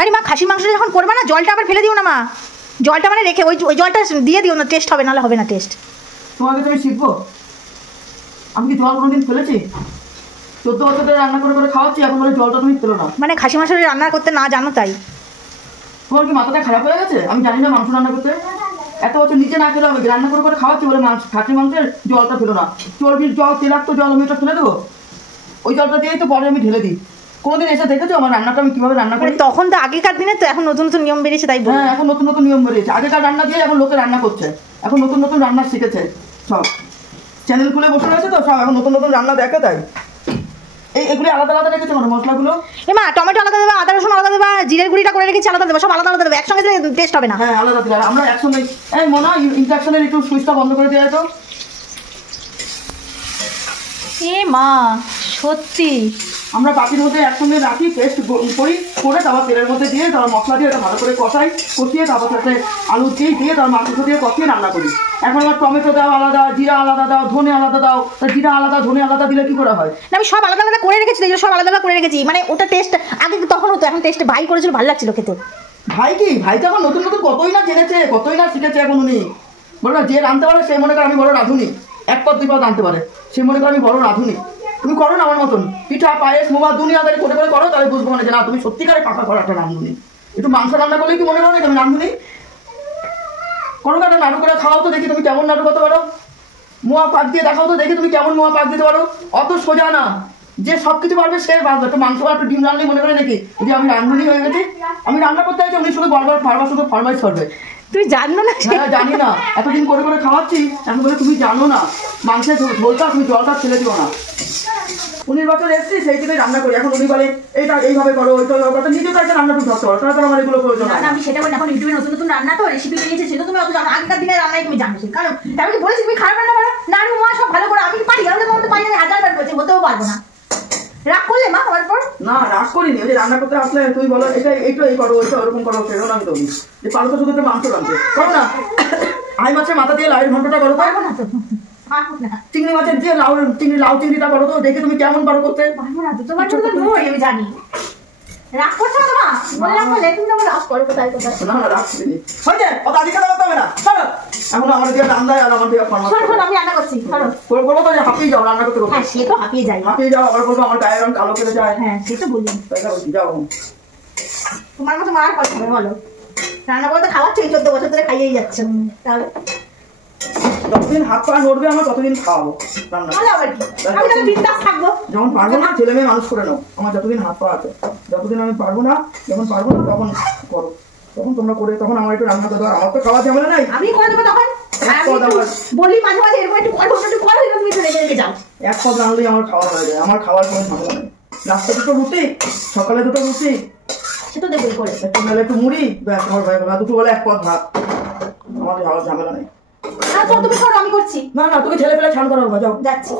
আরে মা খাসির মাংস যখন করবে না জলটা আবার ফেলে দিও না মা, জলটা মানে রেখে ওই জলটা দিয়ে দিও না, টেস্ট হবে, নাহলে হবে না টেস্ট। তোমাকে তুমি শিখবো? আমি কি জল কোনোদিন ফেলেছি? 14 বছর ধরে রান্না করে করে খাওয়াচ্ছি, এখন বলে জলটা তুমি ফেলো না। মানে খাসি মাংস রান্না করতে না জানো তাই? তোমার কি মাথাটা খারাপ হয়ে গেছে? আমি জানি না মাংস রান্না করতে? এত বছর নিচে না খেলে হবে, রান্না করে করে খাওয়াচ্ছি বলে খাসি মাংসের জলটা ফেলো না। চর্বির জল, তেলাক্ত জল আমি ওটা ফেলে দেবো? ওই জলটা দিয়েই তো পরে আমি ঢেলে দিই। কোনোদিন এসে দেখেছো আমার রান্নাটা আমি কিভাবে রান্না করি? তখন তো আগেকার দিনে, তো এখন নতুন নতুন নিয়ম বেরিয়েছে তাই। হ্যাঁ, এখন নতুন নতুন নিয়ম বেরিয়েছে। আগেকার রান্না দিয়ে এখন লোকে রান্না করছে, এখন নতুন নতুন রান্না শিখেছে সব, চ্যানেল খুলে বসে রয়েছে তো সব, এখন নতুন নতুন রান্না দেখে তাই। এগুলি আলাদা আলাদা রেখেছে মানে মশলাগুলো? মা টমেটো আলাদা দেবা, আদা রসুন আলাদা দেবা, জিরের গুঁড়িটা করে রেখেছি আলাদা দেবা, সব আলাদা আলাদা দেবে, একসঙ্গে দিলে টেস্ট হবে না। হ্যাঁ আলাদা দিলে আমরা একসঙ্গে। এই মনে হয় ইন্ডাকশনের একটু সুইচটা বন্ধ করে দেওয়া তো। এ মা সত্যি আমরা বাকির মধ্যে একসঙ্গে রাখি, পেস্ট করি, করে তারপর তেলের মধ্যে দিয়ে তারপর মশলা দিয়ে ভালো করে কষাই, কষিয়ে তারপর সাথে আলু দিয়ে তারপর মাংস দিয়ে কষিয়ে রান্না করি। এখন আবার টমেটো দাও আলাদা, জিরা আলাদা দাও, ধনে আলাদা দাও। জিরা আলাদা ধনে আলাদা দিলে কি করে হয়? না আমি সব আলাদা আলাদা করে রেখেছি, সব আলাদা আলাদা করে রেখেছি, মানে ওটা টেস্ট আগে তখন হতো, এখন টেস্ট ভাই করেছিল, ভালো লাগছিল খেতে। ভাই কি ভাই তো এখন নতুন নতুন কতই না জেনেছে, কতই না শিখেছে। এখন উনি বলো না, যে রাঁধতে পারে সে মনে করে আমি বড় রাঁধুনি, এক পদ দুই পদ আনতে পারে সে মনে করে আমি বড় রাঁধুনি। তুমি করো না আমার মতন পিঠা পায়েস মোবা দুনিয়াদারি করে করে করো, তাহলে বুঝবো না যে না তুমি সত্যিকারে পাকা করা একটা রাঁধুনি। একটু মাংস রান্না করলে কি মনে করো না তুমি রাঁধুনি? কোনো একটা নাড়ু করে খাওয়াও তো দেখি তুমি কেমন নাড়ু করতে পারো, মোয়া পাক দিয়ে দেখাও তো দেখি তুমি কেমন মোয়া পাক দিতে পারো। অত সোজা না, যে সব কিছু পারবে সে পারবে। একটু মাংস একটু ডিম রান্নাই মনে করে নাকি যে আমি রাঁধুনি হয়ে গেছি, আমি রান্না করতে চাইছি, উনি শুধু বারবার শুধু ফরমাইশ করবে। তুই জানো না? হ্যাঁ জানি না, এতদিন করে করে খাওয়াচ্ছি, এখন বলে তুমি জানো না মাংসের ঝোলটা তুমি জলটা ফেলে দিও না। 19 বছর এসেছি সেই থেকে রান্না করি, এখন উনি বলে এইটা এইভাবে করো ওইটা করো, নিজেও কাছে রান্না করে ধরতে পারো, তারপর আমার এগুলো প্রয়োজন না। আমি সেটা বলি, এখন ইউটিউবে নতুন নতুন রান্না তো রেসিপি বেরিয়েছে, সেটা তুমি অত জানো, আগেকার দিনের রান্নাই তুমি জানো। কারণ আমি কি বলেছি তুমি খারাপ রান্না করো? নাড়ু মোয়া সব ভালো করে আমি পারি, আমি তো পারি, আমি 1000 বার বলছি, হতেও পারবো না। রাগ করলে মা আমার পর? না রাগ করিনি, ওই যে রান্না করতে আসলে তুমি বলো এটা এইটা এই করো ওইটা ওরকম করো, সেরকম আমি তো বলি যে পারো তো শুধু একটা মাংস রাঁধতে করো না। আই মাছের মাথা দিয়ে লাউয়ের ঘন্টটা করো, পারবো না তো। চিংড়ি মাছের দিয়ে লাউ চিংড়িটা করো তো দেখে তুমি কেমন পারো করতে। পারবো না তো, তোমার ছোট বই আমি জানি। রাগ করছো না মা? বললাম বলে তুমি তো রাগ করো কোথায় কোথায়। না না রাগ করিনি, হয়েছে অত আদিকা করতে হবে না। এখন আমার দিয়ে রান্নায় আর আমার দিয়ে ফরমাস শোন আমি রান্না করছি, করো বলবো তো যে হাঁপিয়ে যাও রান্না করতে করতে। হ্যাঁ সে তো হাঁপিয়ে যাই, হাঁপিয়ে যাও, আবার বলবো আমার গায়ের রং কালো করে যায়। হ্যাঁ সে তো বলি, যাও তোমার মতো মার কথা বলো, রান্না করতে খাওয়াচ্ছ, এই 14 বছর ধরে খাইয়েই যাচ্ছে, তাহলে যতদিন হাত পা নড়বে আমার ততদিন খাওয়াবো রান্না। আমি তো বিন্দাস থাকবো, যখন পারবো না ছেলে মেয়ে মানুষ করে নাও, আমার যতদিন হাত পা আছে, যতদিন আমি পারবো না, যখন পারবো না তখন করো, তখন তোমরা করে, তখন আমার একটু রান্না করে দাও, আমার তো খাওয়া ঝামেলা নাই, আমি করে দেবো তখন। বলি মাঝে মাঝে এরকম একটু করো তুমি রেখে যাও, এক পদ রান্নালেই আমার খাওয়া হয়ে যায়, আমার খাওয়ার কোনো ঝামেলা নেই। রাস্তা 2টো রুটি, সকালে 2টো রুটি, সে তো দেখবে করে একটু মেলে একটু মুড়ি, ব্যাস আমার ভাই বলা, দুটো বলে 1 পদ ভাত, আমার খাওয়ার ঝামেলা নেই। আচ্ছা তুমি করো, আমি করছি। না না তুমি ছেলে পেলে ছান করো, যাও যাচ্ছি।